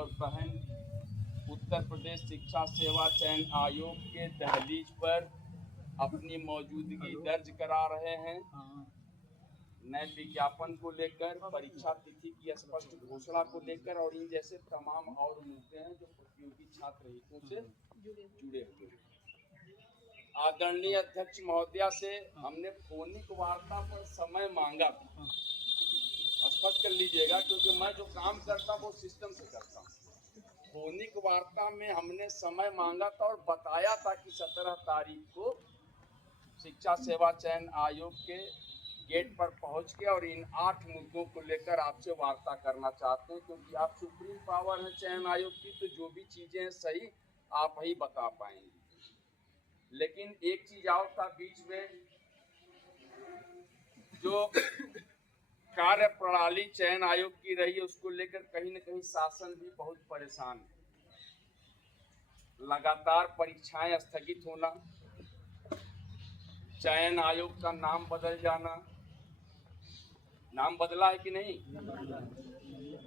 और बहन उत्तर प्रदेश शिक्षा सेवा चयन आयोग के दहलीज पर अपनी मौजूदगी दर्ज करा रहे हैं। नए विज्ञापन को लेकर, परीक्षा तिथि की स्पष्ट घोषणा को लेकर और इन जैसे तमाम और मुद्दे हैं जो प्रतियोगी छात्र हितों से जुड़े हुए हैं। आदरणीय अध्यक्ष महोदया से हमने फोनिक वार्ता पर समय मांगा था। स्पष्ट कर लीजिएगा, क्योंकि मैं जो काम करता हूँ वो सिस्टम से करता हूँ। फोनिक वार्ता में हमने समय मांगा था और बताया था कि 17 तारीख को शिक्षा सेवा चयन आयोग के गेट पर पहुंच के और इन 8 मुद्दों को लेकर आपसे वार्ता करना चाहते हैं, क्योंकि आप सुप्रीम पावर है चयन आयोग की, तो जो भी चीजें हैं सही आप ही बता पाएंगे। लेकिन एक चीज और था बीच में, जो कार्य प्रणाली चयन आयोग की रही है उसको लेकर कहीं न कहीं शासन भी बहुत परेशान है। लगातार परीक्षाएं स्थगित होना, चयन आयोग का नाम बदल जाना। नाम बदला है कि नहीं?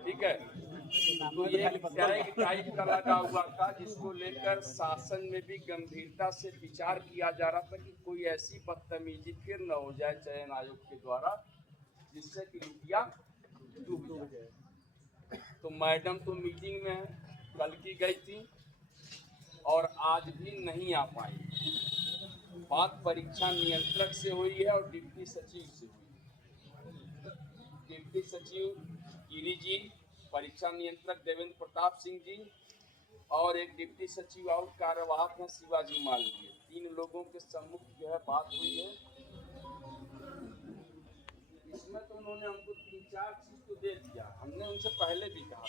ठीक है। तो ये एक टाइप का लगा हुआ था जिसको लेकर शासन में भी गंभीरता से विचार किया जा रहा था कि कोई ऐसी बदतमीजी फिर न हो जाए चयन आयोग के द्वारा जिससे कि रुपया डूब जाए। तो मैडम तो मीटिंग में कल की गई थी और आज भी नहीं आ पाई। बात परीक्षा नियंत्रक से हुई है और डिप्टी सचिव से हुई है। डिप्टी सचिव गिरी जी, परीक्षा नियंत्रक देवेंद्र प्रताप सिंह जी और एक डिप्टी सचिव और कार्यवाहक हैं शिवाजी मालवीय। 3 लोगों के सम्मुख यह बात हुई है। इसमें तो उन्होंने हमको 3-4 चीज तो दे दिया। हमने उनसे पहले भी कहा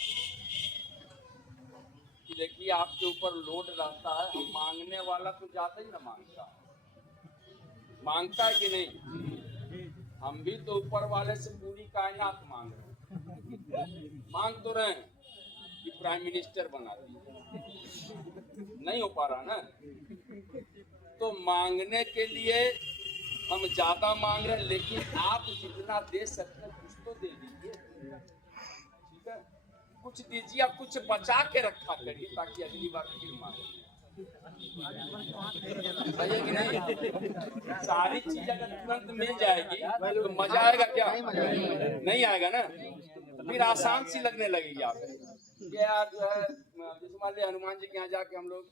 कि देखिए आपके ऊपर लोड रहता है, हम मांगने वाला तो ज्यादा ही ना मांगता है कि नहीं? हम भी तो ऊपर वाले से पूरी कायनात मांग रहे हैं। मांग तो रहे हैं कि प्राइम मिनिस्टर बना दीजिए, नहीं हो पा रहा ना। तो मांगने के लिए हम ज्यादा मांग रहे हैं, लेकिन आप जितना दे सकते हैं कुछ तो दे दीजिए। ठीक है, कुछ दीजिए, आप कुछ बचा के रखा करिए ताकि अगली बार फिर मांगे। सही है कि नहीं? सारी चीज अगर तुरंत मिल जाएगी तो मजा आएगा क्या? नहीं आएगा ना। फिर आसान सी लगने लगेगी आपको। ये यार जो है, जैसे मान लिया हनुमान जी के यहाँ जाके हम लोग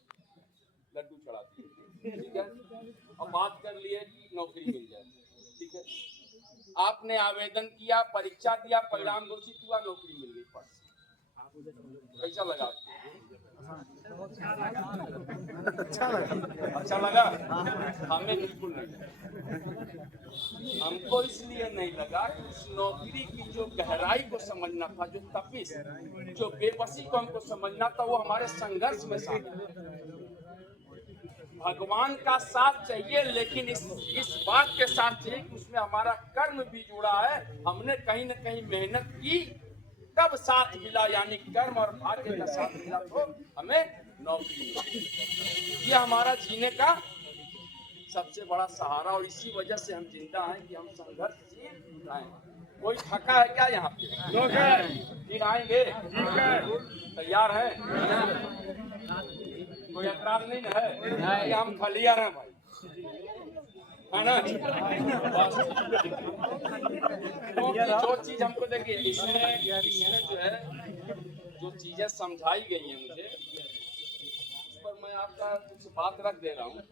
लड्डू चढ़ाते हैं, ठीक है, और बात कर लिए कि नौकरी मिल जाए। ठीक है, आपने आवेदन किया, परीक्षा दिया, परिणाम घोषित हुआ, नौकरी मिल गई। पर कैसा लगा आपको? अच्छा लगा? हमें बिल्कुल नहीं। हमको इसलिए नहीं लगा कि उस नौकरी की जो गहराई को समझना था, जो तपिश, जो बेबसी को हमको समझना था, वो हमारे संघर्ष में शामिल है। भगवान का साथ चाहिए, लेकिन इस बात के साथ चाहिए कि उसमें हमारा कर्म भी जुड़ा है। हमने कहीं न कहीं मेहनत की, तब साथ मिला, यानी कर्म और भाग्य का साथ मिला तो हमें नौकरी मिली। ये हमारा जीने का सबसे बड़ा सहारा, और इसी वजह से हम जिंदा हैं कि हम संघर्षशील हैं। कोई थका है क्या यहाँ पे? फिर आएंगे? तैयार है? कोई एतराज नहीं है कि हम खलियार हैं भाई, है ना? जो चीज हमको देखिए इसमें जो है, जो चीजें समझाई गई हैं मुझे, उस पर मैं आपका कुछ बात रख दे रहा हूँ।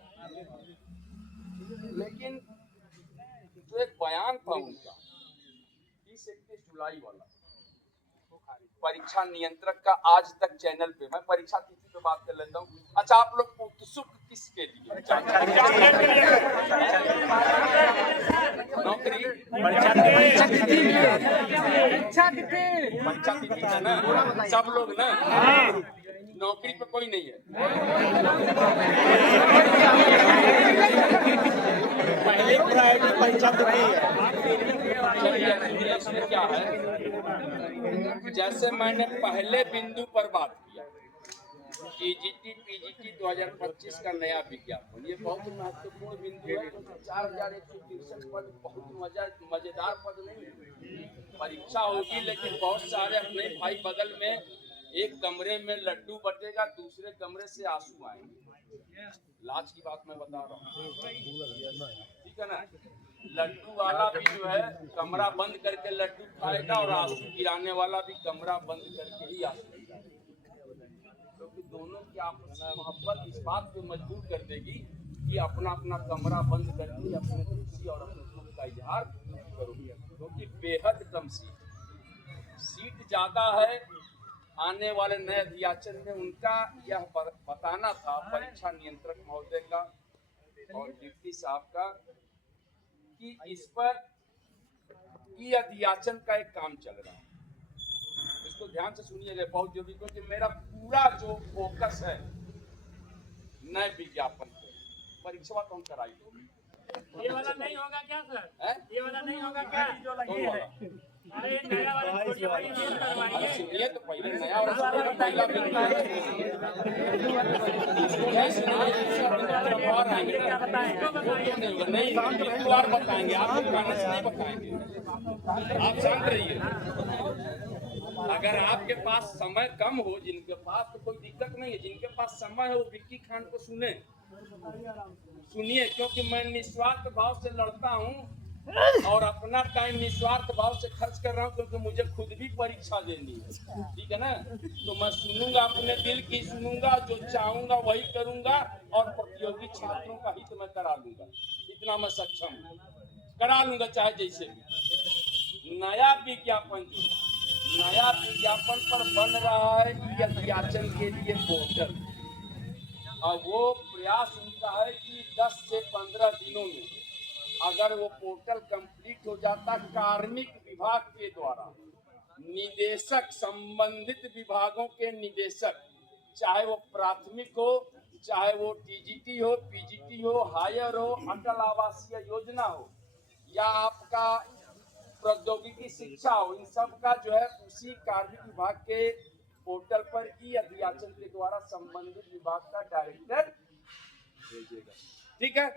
लेकिन जो एक बयान था उनका 30-31 जुलाई वाला, परीक्षा नियंत्रक का, आज तक चैनल पे, मैं परीक्षा तिथि पे बात कर लेता हूँ। अच्छा, आप लोग उत्सुक किसके लिए? नौकरी, परीक्षा तिथि है ना, सब लोग ना। नौकरी पे कोई नहीं है। पहले परीक्षा तिथि है। इसमें क्या है, जैसे मैंने पहले बिंदु पर बात किया, टीजीटी पीजीटी 2025 का नया विज्ञापन, ये बहुत महत्वपूर्ण बिंदु है। 4163 पद बहुत मजेदार पद नहीं है। परीक्षा होगी लेकिन बहुत सारे अपने भाई बगल में एक कमरे में लड्डू बटेगा, दूसरे कमरे से आंसू आएंगे। लाज की बात मैं बता रहा हूँ, ठीक है ना। लड्डू वाला भी जो है कमरा बंद करके लड्डू खाएगा और आंसू गिराने वाला भी कमरा बंद करके ही आंसू गिराएगा, क्योंकि दोनों की आपस में मोहब्बत इस बात पे मजबूर कर देगी कि अपना अपना कमरा बंद करके अपने खुशी और अपने दुख का इजहार करोगे, क्योंकि बेहद कम सीट ज्यादा है। आने वाले नए अध्याचन में उनका यह बताना था, परीक्षा नियंत्रक महोदय का और डिप्टी साहब का, कि इस पर ई अध्याचन का एक काम चल रहा है। इसको ध्यान से सुनिएगा, बहुत जरूरी, क्योंकि मेरा पूरा जो फोकस है नए विज्ञापन पे। परीक्षा कौन कराई? ये वाला नहीं होगा क्या सर? ये वाला नहीं होगा क्या? अरे नया वाला सुनिए तो पहले नया और पहला नहीं बताएंगे, आप नहीं बताएंगे, आप शांत रहिए। अगर आपके पास समय कम हो, जिनके पास तो कोई दिक्कत नहीं है, जिनके पास समय है वो विक्की खान को सुनिए, क्योंकि मैं निस्वार्थ भाव से लड़ता हूँ और अपना टाइम निस्वार्थ भाव से खर्च कर रहा हूँ, क्योंकि मुझे खुद भी परीक्षा देनी है, ठीक है ना। तो मैं सुनूंगा, अपने दिल की सुनूंगा, जो चाहूंगा वही करूंगा और प्रतियोगी छात्रों का हित मैं करा लूंगा, इतना मैं सक्षम हूँ, करा लूंगा चाहे जैसे भी। नया विज्ञापन पर बन रहा है ई अध्याचन के लिए पोर्टल, और वो प्रयास उनका है कि 10 से 15 दिनों में अगर वो पोर्टल कंप्लीट हो जाता, कार्मिक विभाग के द्वारा निदेशक, संबंधित विभागों के निदेशक, चाहे वो प्राथमिक हो, चाहे वो टीजीटी हो, पीजीटी हो, हायर हो, अटल आवासीय योजना हो, या आपका प्रौद्योगिकी शिक्षा हो, इन सब का जो है उसी कार्मिक विभाग के पोर्टल पर ई अध्याचन के द्वारा संबंधित विभाग का डायरेक्टर भेजेगा, ठीक है।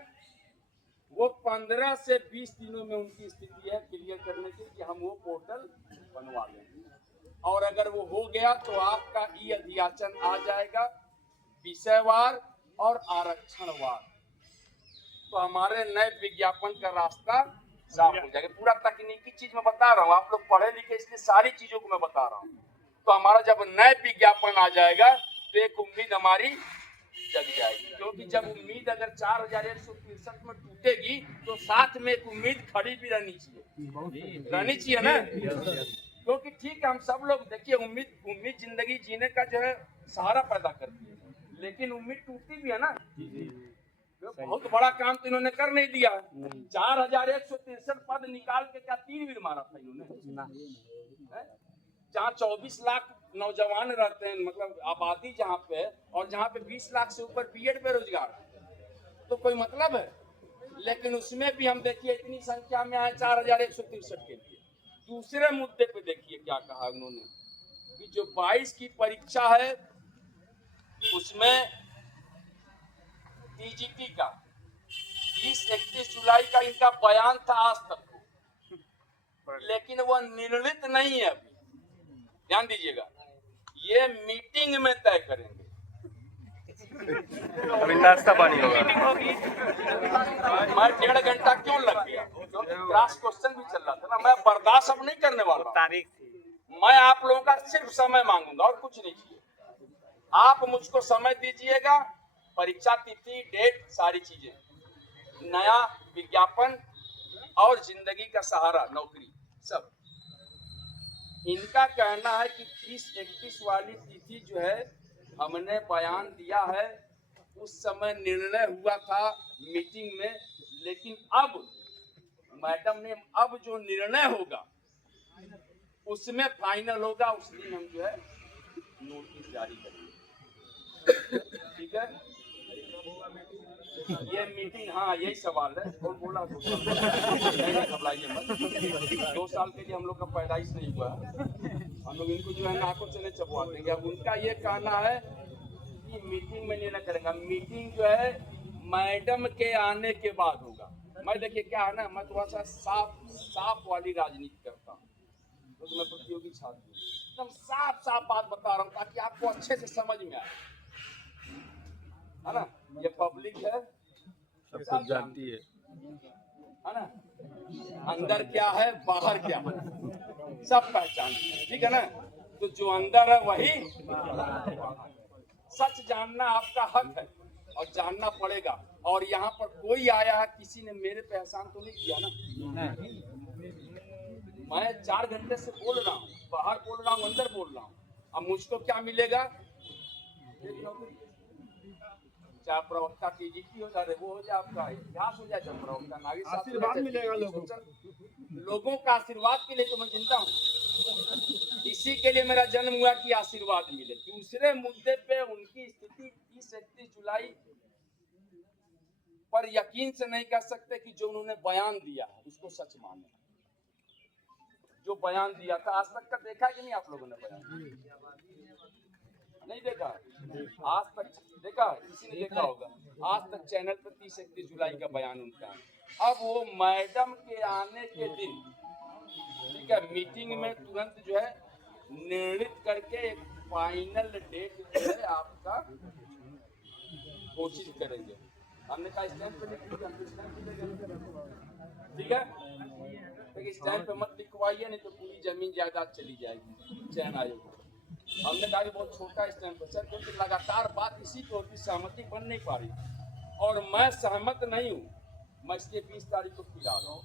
वो 15 से 20 दिनों में उनकी स्थिति है क्लियर करने की कि हम वो पोर्टल बनवा लेंगे, और अगर वो हो गया तो आपका ई अध्याचन आ जाएगा विषयवार और आरक्षणवार, तो हमारे नए विज्ञापन का रास्ता साफ हो जाएगा। पूरा तकनीकी चीज मैं बता रहा हूँ, आप लोग पढ़े लिखे इसलिए सारी चीजों को मैं बता रहा हूँ। तो हमारा जब नए विज्ञापन आ जाएगा तो एक उम्मीद हमारी जग जाएगी, क्योंकि जब उम्मीद अगर 4163 में टूटेगी तो साथ में एक उम्मीद खड़ी भी रहनी चाहिए ना, क्योंकि ठीक है, हम सब लोग देखिए, उम्मीद जिंदगी जीने का जो है सहारा पैदा करती है, लेकिन उम्मीद टूटती भी है ना। बहुत बड़ा काम तो इन्होंने कर नहीं दिया, 4163 पद निकाल के क्या 3 वीर मारा था इन्होंने, जहाँ 24 लाख नौजवान रहते हैं, मतलब आबादी जहाँ पे, और जहाँ पे 20 लाख से ऊपर बीएड बेरोजगार, तो कोई मतलब है। लेकिन उसमें भी हम देखिए इतनी संख्या में आए 4163 के लिए। दूसरे मुद्दे पे देखिए क्या कहा उन्होंने, कि जो 22 की परीक्षा है उसमें टीजीटी का 30-31 जुलाई का इनका बयान था आज तक को, लेकिन वह निर्णित नहीं है अभी, ध्यान दीजिएगा, ये मीटिंग में तय करेंगे। अभी नाश्ता पानी होगा। मैं 1.5 घंटा क्यों लग गया, क्योंकि क्रॉस क्वेश्चन भी चल रहा था ना, मैं बर्दाश्त अब नहीं करने वाला, तारीख थी, मैं आप लोगों का सिर्फ समय मांगूंगा और कुछ नहीं चाहिए। आप मुझको समय दीजिएगा, परीक्षा तिथि, डेट, सारी चीजें, नया विज्ञापन और जिंदगी का सहारा, नौकरी, सब। इनका कहना है कि 30-31 वाली तिथि जो है हमने बयान दिया है, उस समय निर्णय हुआ था मीटिंग में, लेकिन अब मैडम ने अब जो निर्णय होगा उसमें फाइनल होगा, उस दिन हम जो है नोटिस जारी करेंगे, ठीक है। ये मीटिंग, हाँ यही सवाल है, और बोला नहीं घबराइए मत, 2 साल के लिए हम लोग का पैदाइश नहीं हुआ, हम लोग इनको जो है नाकों से नहीं चबवा देंगे। अब उनका ये कहना है कि मीटिंग में निर्णय करेंगे, मीटिंग जो है मैडम के आने के बाद होगा। मैं देखिए क्या है ना, मैं थोड़ा सा साफ वाली राजनीति करता हूँ, तो मैं प्रतियोगी छात्र हूँ, एकदम साफ साफ बात बता रहा हूँ ताकि आपको अच्छे से समझ में आए, है ना। ये पब्लिक है, सब जानती है ना। अंदर क्या है बाहर क्या है सब पहचानती है, ठीक है ना। तो जो अंदर है वही सच जानना आपका हक है और जानना पड़ेगा। और यहाँ पर कोई आया है, किसी ने मेरे पे एहसान तो नहीं किया ना। मैं 4 घंटे से बोल रहा हूँ, बाहर बोल रहा हूँ, अंदर बोल रहा हूँ। अब मुझको क्या मिलेगा? चाहे प्रवक्ता टीजीपी हो जाए, वो हो जाए, आपका इतिहास हो जाए, चाहे प्रवक्ता नागरिक आशीर्वाद मिलेगा लोगों का। आशीर्वाद के लिए तो मैं जिंदा हूँ, इसी के लिए मेरा जन्म हुआ कि आशीर्वाद मिले। दूसरे मुद्दे पे उनकी स्थिति 30-31 जुलाई पर यकीन से नहीं कह सकते कि जो उन्होंने बयान दिया है उसको सच माने। जो बयान दिया था, आज तक का देखा कि नहीं आप लोगों ने बयान? नहीं देखा? आज तक देखा? किसी ने देखा होगा? आज तक चैनल पर 30-31 जुलाई का बयान उनका है। अब वो मैडम के आने के दिन, ठीक है, मीटिंग में तुरंत जो है निर्णित करके एक फाइनल डेट जो है आपका घोषित करेंगे। हमने कहा स्टैंड पे लिख दीजिए, ठीक है, लेकिन स्टैंड पे मत लिखवाइए, नहीं तो पूरी जमीन जायदाद चली जाएगी चयन आयोग। हमने कहा कि बहुत छोटा स्टैंड पर सर, क्योंकि लगातार बात इसी पे होती, सहमति बन नहीं पा रही और मैं सहमत नहीं हूँ। मैं इसलिए 20 तारीख को फिर आ रहा हूँ।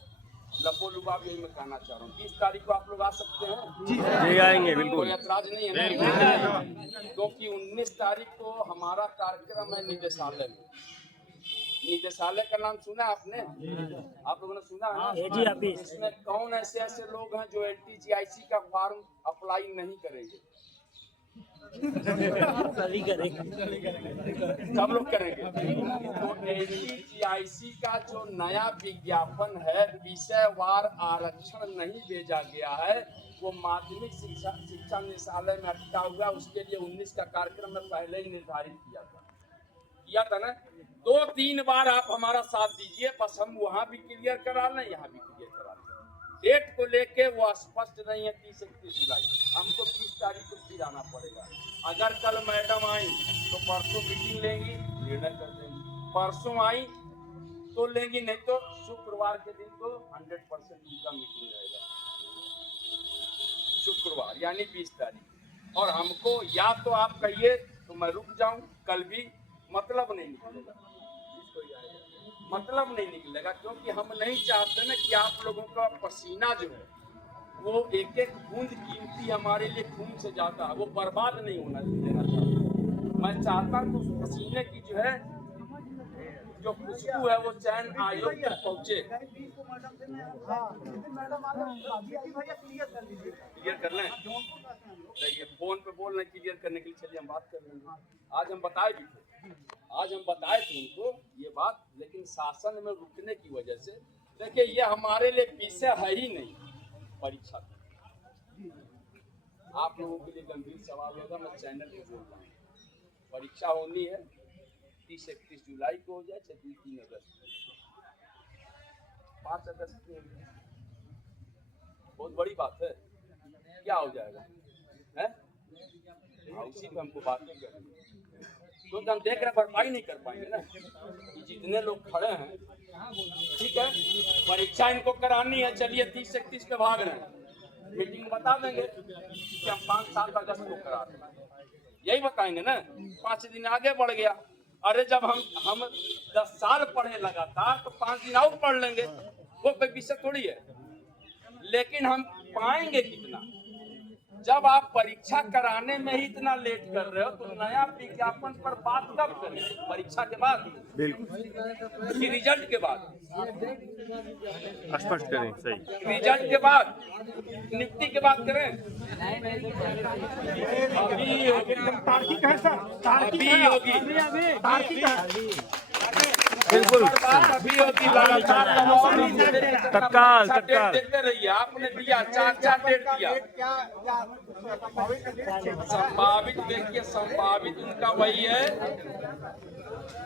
लबो लुबाब यही मैं कहना चाह रहा हूँ। 20 तारीख को आप लोग आ सकते हैं? जी आएंगे बिल्कुल। कोई ऐतराज नहीं है ना? क्योंकि 19 तारीख को हमारा कार्यक्रम है निदेशालय में। निदेशालय का नाम सुना आपने? आप लोगों ने सुना है? इसमें कौन ऐसे ऐसे लोग हैं जो LTGIC का फॉर्म अप्लाई नहीं करेंगे? सभी करेंगे, सब लोग करेंगे। तो LTGIC का जो नया विज्ञापन है, विषयवार आरक्षण नहीं भेजा गया है, वो माध्यमिक शिक्षा निदेशालय में अटका हुआ। उसके लिए 19 का कार्यक्रम में पहले ही निर्धारित किया था ना। 2-3 बार आप हमारा साथ दीजिए, बस हम वहाँ भी क्लियर करा लें, यहाँ भी क्लियर करा लें। डेट को लेके वो स्पष्ट नहीं है 30-31 जुलाई। हमको 20 तारीख को फिर आना पड़ेगा। अगर कल मैडम आई तो परसों मीटिंग लेंगी, निर्णय कर देंगी। परसों आई तो लेंगी, नहीं तो शुक्रवार के दिन तो 100% उनका मीटिंग रहेगा, शुक्रवार यानी 20 तारीख। और हमको या तो आप कहिए तो मैं रुक जाऊं, कल भी मतलब नहीं निकलेगा, मतलब नहीं निकलेगा, क्योंकि हम नहीं चाहते ना कि आप लोगों का पसीना जो है वो एक एक बूंद कीमती हमारे लिए खून से जाता है, वो बर्बाद नहीं होना देना चाहता। मैं चाहता हूँ उस पसीने की जो है जो खुशबू है वो चयन आयोग तक पहुँचे। क्लियर कर लें, देखिए फोन पे बोल रहे क्लियर करने के लिए, चलिए हम बात कर लेंगे। आज हम बताए भी थे, आज हम बताए थे उनको ये बात, लेकिन शासन में रुकने की वजह से, देखिए ये हमारे लिए विषय है ही नहीं परीक्षा। आप लोगों के लिए गंभीर सवाल होगा, मैं चैनल पे बोल रहा हूँ। परीक्षा होनी है 30-31 जुलाई को हो जाए, 2-3 अगस्त, 5 अगस्त को, बहुत बड़ी बात है। क्या हो जाएगा है? उसी पे हमको बात नहीं करनी, क्योंकि हम देख रहे भरपाई नहीं कर पाएंगे ना कि जितने लोग खड़े हैं। ठीक है, परीक्षा इनको करानी है, चलिए 30-31 पे भाग रहे हैं, मीटिंग बता देंगे कि हम 5-7 अगस्त को करा दें, यही बताएंगे ना। 5 दिन आगे बढ़ गया। अरे जब हम 10 साल पढ़े लगातार तो 5 दिन और पढ़ लेंगे, वो कोई विषय थोड़ी है। लेकिन हम पाएंगे कितना? जब आप परीक्षा कराने में ही इतना लेट कर रहे हो तो नया विज्ञापन पर बात कब करें? परीक्षा के बाद, बिल्कुल, कि रिजल्ट के बाद? स्पष्ट करें, सही। रिजल्ट के बाद, नियुक्ति के बाद करें? अभी होगी, बिल्कुल अभी होगी, लगातार तत्काल देते रहिए। आपने दिया 4 डेट दिया, संभावित। देखिए संभावित उनका वही है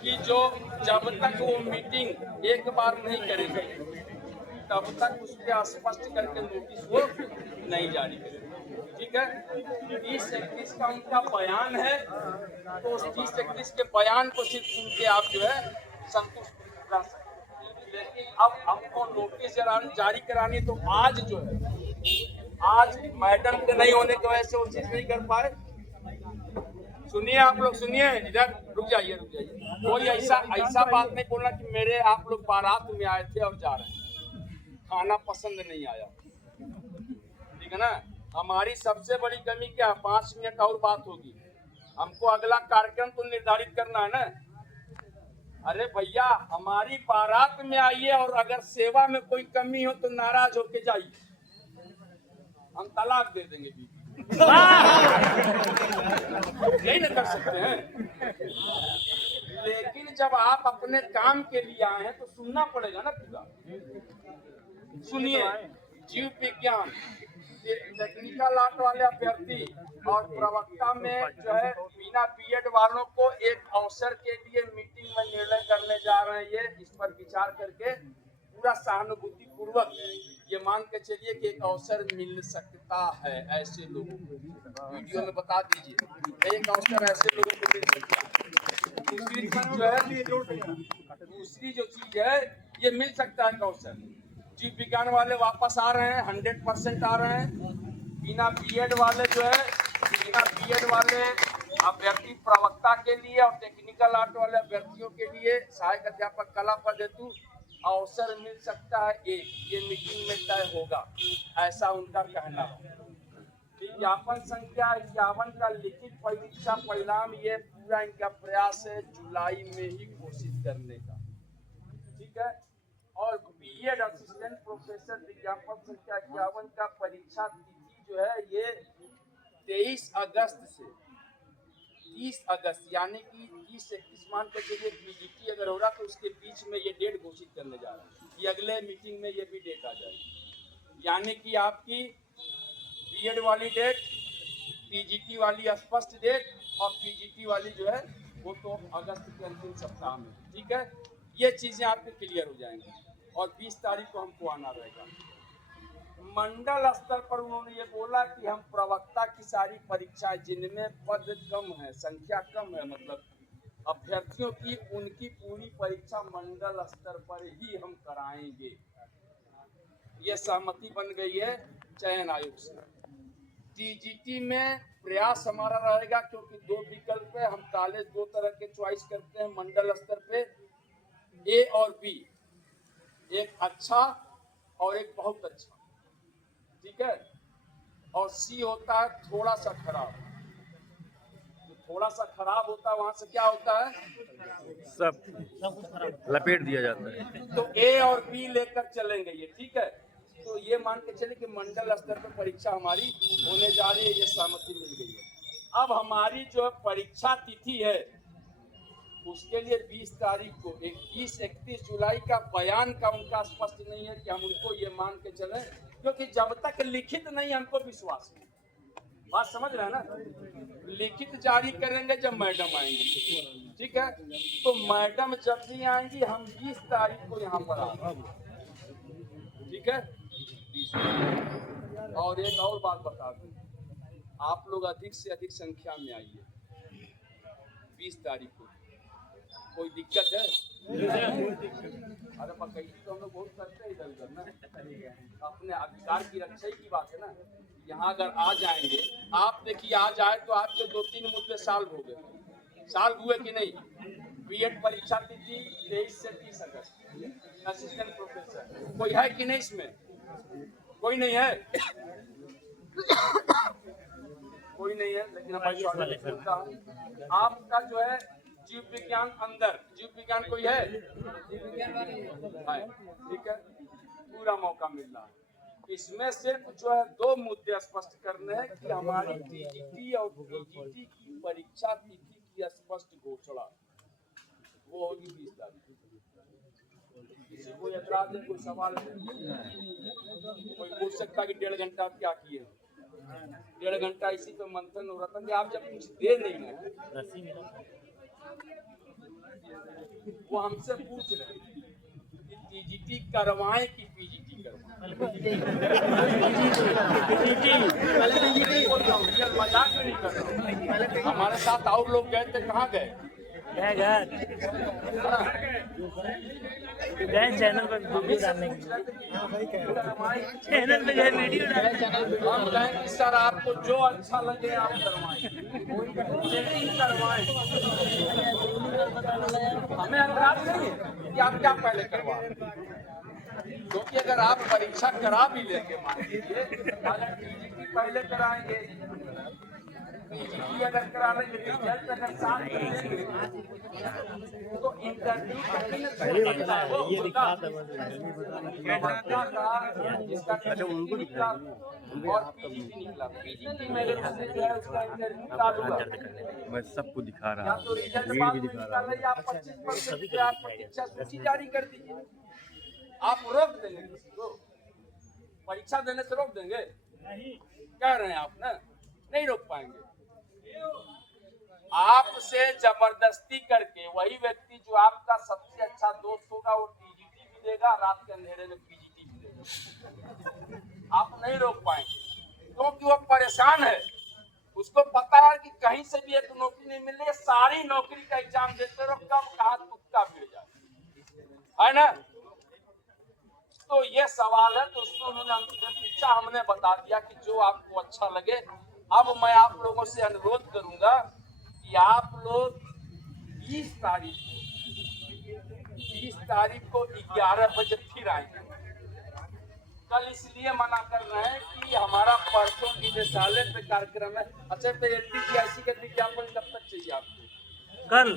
कि जो जब तक वो मीटिंग एक बार नहीं करेंगे तब तक उस पर स्पष्ट करके नोटिस वो नहीं जारी करेंगे। ठीक है, 30-31 का उनका बयान है, तो उस 30-31 के बयान को सिर्फ सुन के आप जो है संतुष्ट रह सकते हैं। लेकिन अब हमको नोटिस जारी करानी, तो आज जो है, आज मैडम के नहीं होने की वजह से वो चीज नहीं कर पाए। सुनिए, आप लोग सुनिए, इधर रुक जाइए। कोई ऐसा बात नहीं बोलना कि मेरे आप लोग बारात में आए थे और जा रहे हैं, खाना पसंद नहीं आया, ठीक है ना। हमारी सबसे बड़ी कमी क्या है, 5 मिनट और बात होगी, हमको अगला कार्यक्रम तो निर्धारित करना है ना। अरे भैया, हमारी बारात में आइए और अगर सेवा में कोई कमी हो तो नाराज होके जाइए, हम तलाक दे देंगे बीवी। यही ना कर सकते हैं। लेकिन जब आप अपने काम के लिए आए हैं तो सुनना पड़ेगा ना पूरा। सुनिए, जीव विज्ञान टेक्निकल आर्ट वाले अभ्यर्थी और प्रवक्ता में जो है बिना बीएड वालों को एक अवसर के लिए मीटिंग में निर्णय करने जा रहे हैं। ये इस पर विचार करके पूरा सहानुभूति पूर्वक ये मान के चलिए कि एक अवसर मिल सकता है ऐसे लोगों को, वीडियो में बता दीजिए, एक अवसर ऐसे लोगों को मिल सकता है। दूसरी जो चीज है, ये मिल सकता है अवसर। जीव विज्ञान वाले वापस आ रहे हैं, 100% आ रहे हैं। बिना बीएड वाले जो है, बिना बीएड वाले अभ्यर्थी प्रवक्ता के लिए और टेक्निकल आर्ट वाले अभ्यर्थियों के लिए सहायक अध्यापक कला पद हेतु अवसर मिल सकता है। एक ये मीटिंग में तय होगा, ऐसा उनका कहना है। विज्ञापन संख्या 51 का लिखित परीक्षा परिणाम, ये पूरा इनका प्रयास है जुलाई में ही घोषित करने का, ठीक है। और बीएड असिस्टेंट प्रोफेसर विज्ञापन संख्या 51 का परीक्षा तिथि जो है ये 23 अगस्त से 30 अगस्त, यानी कि 30-31 मान के चलिए पीजीटी अगर हो रहा तो उसके बीच में ये डेट घोषित करने जा रहा है कि अगले मीटिंग में ये भी डेट आ जाएगी। यानी कि आपकी बीएड वाली डेट, पीजीटी वाली स्पष्ट डेट और पीजीटी वाली जो है वो तो अगस्त के अंतिम सप्ताह में, ठीक है। ये चीजें आपके क्लियर हो जाएंगी और 20 तारीख को हमको आना रहेगा। मंडल स्तर पर उन्होंने ये बोला कि हम प्रवक्ता की सारी परीक्षाएं जिनमें पद कम है, संख्या कम है, मतलब अभ्यर्थियों की, उनकी पूरी परीक्षा मंडल स्तर पर ही हम कराएंगे। ये सहमति बन गई है चयन आयोग से। टीजीटी में प्रयास हमारा रहेगा, क्योंकि 2 विकल्प है, हम कॉलेज 2 तरह के चॉइस करते हैं मंडल स्तर पे, ए और बी, एक अच्छा और एक बहुत अच्छा, ठीक है। और सी होता है थोड़ा सा खराब। जो थोड़ा सा खराब होता है वहां से क्या होता है, सब लपेट दिया जाता है। तो ए और बी लेकर चलेंगे ये, ठीक है। तो ये मान के चले कि मंडल स्तर पर परीक्षा हमारी होने जा रही है, ये सहमति मिल गई है। अब हमारी जो परीक्षा तिथि है उसके लिए 20 तारीख को 31 जुलाई का बयान का उनका स्पष्ट नहीं है कि हम उनको ये मान के चले, क्योंकि जब तक लिखित नहीं हमको विश्वास नहीं। बात समझ रहे हैं ना, लिखित जारी करेंगे जब मैडम आएंगी, ठीक है। तो मैडम जब भी आएंगी हम 20 तारीख को यहाँ पर आएंगे, ठीक है। और एक और बात बता दूं, आप लोग अधिक से अधिक संख्या में आइए 20 तारीख को। कोई दिक्कत है? अरे कहीं तो हम लोग बहुत करते हैं इधर उधर ना, अपने अधिकार की रक्षा की बात है ना। यहाँ अगर आ जाएंगे, आप देखिए आ जाए तो आपके 2-3 मुद्दे सॉल्व हो गए। सॉल्व हुए कि नहीं? बीएड परीक्षा तिथि 23 से 30 अगस्त, असिस्टेंट प्रोफेसर कोई है कि नहीं इसमें? कोई नहीं है, कोई नहीं है, लेकिन हमारी आपका जो है जीव विज्ञान अंदर, जीव विज्ञान कोई है? ठीक है, पूरा मौका मिल रहा है। इसमें सिर्फ जो है 2 मुद्दे स्पष्ट करने हैं कि हमारी टीजीटी और पीजीटी की परीक्षा तिथि की स्पष्ट घोषणा वो होगी 20 तारीख। किसी को एतराज है, कोई सवाल है? कोई पूछ सकता है कि 1.5 घंटा आप क्या किए? 1.5 घंटा इसी पे मंथन हो रहा था कि आप जब कुछ दे नहीं है, वो हमसे पूछ रहे हैं कि टीजीटी करवाएं कि पीजीटी करवाएं? मजाक नहीं कर रहा हूं। हमारे साथ और लोग गए थे, कहाँ गए? चैनल पर वीडियो डालने चैनल पे गए वीडियो डालने। हम कहेंगे सर आपको जो अच्छा लगे आप करवाएं, चेकिंग करवाएं। हमें अनुराग नहीं है कि आप क्या पहले करवा रहे हैं। क्योंकि अगर आप परीक्षा करा भी लेंगे, मान लीजिए टीजीटी पहले कराएंगे, पीजीटी अगर करा लेंगे, रिजल्ट अगर साथ में देंगे तो इंटरव्यू जिसका और पीजीटी निकला, पीजीटी में जो है उसका इंटरव्यू चालू है। मैं सबको दिखा रहा या हूँ, तो रिजल्ट भीड़ बाद भी में दिखा रहा निकाल हूँ। रहे, आप 25% पे आप परीक्षा सूची जारी कर दीजिए। आप रोक देंगे किसी को? परीक्षा देने से रोक देंगे? कह रहे हैं आप ना, नहीं रोक पाएंगे। आपसे जबरदस्ती करके वही व्यक्ति जो आपका सबसे अच्छा दोस्त होगा वो टीजीटी भी देगा, रात के अंधेरे में पीजीटी भी देगा। आप नहीं रोक पाएंगे क्योंकि वो परेशान है। उसको पता है कि कहीं से भी एक नौकरी नहीं मिल रही है, सारी नौकरी का एग्जाम देते रहो, कब कहाँ तुक्का भिड़ जाए, है ना? तो ये सवाल है, तो उसको उन्होंने हमसे पूछा, हमने बता दिया कि जो आपको अच्छा लगे। अब मैं आप लोगों से अनुरोध करूंगा कि आप लोग 20 तारीख को 11 बजे फिर आएंगे। कल इसलिए मना कर रहे हैं कि हमारा परसों निदेशालय पे कार्यक्रम है। अच्छा, तो एनटीपीसी का विज्ञापन कब तक चाहिए आपको? कल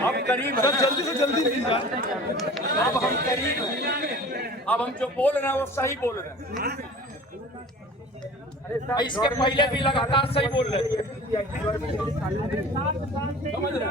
अब करीब है, जल्दी से जल्दी अब हम करीब हैं। अब हम जो बोल रहे हैं वो सही बोल रहे हैं। इसके पहले भी लगातार सही बोल रहे थे, समझ रहे हैं?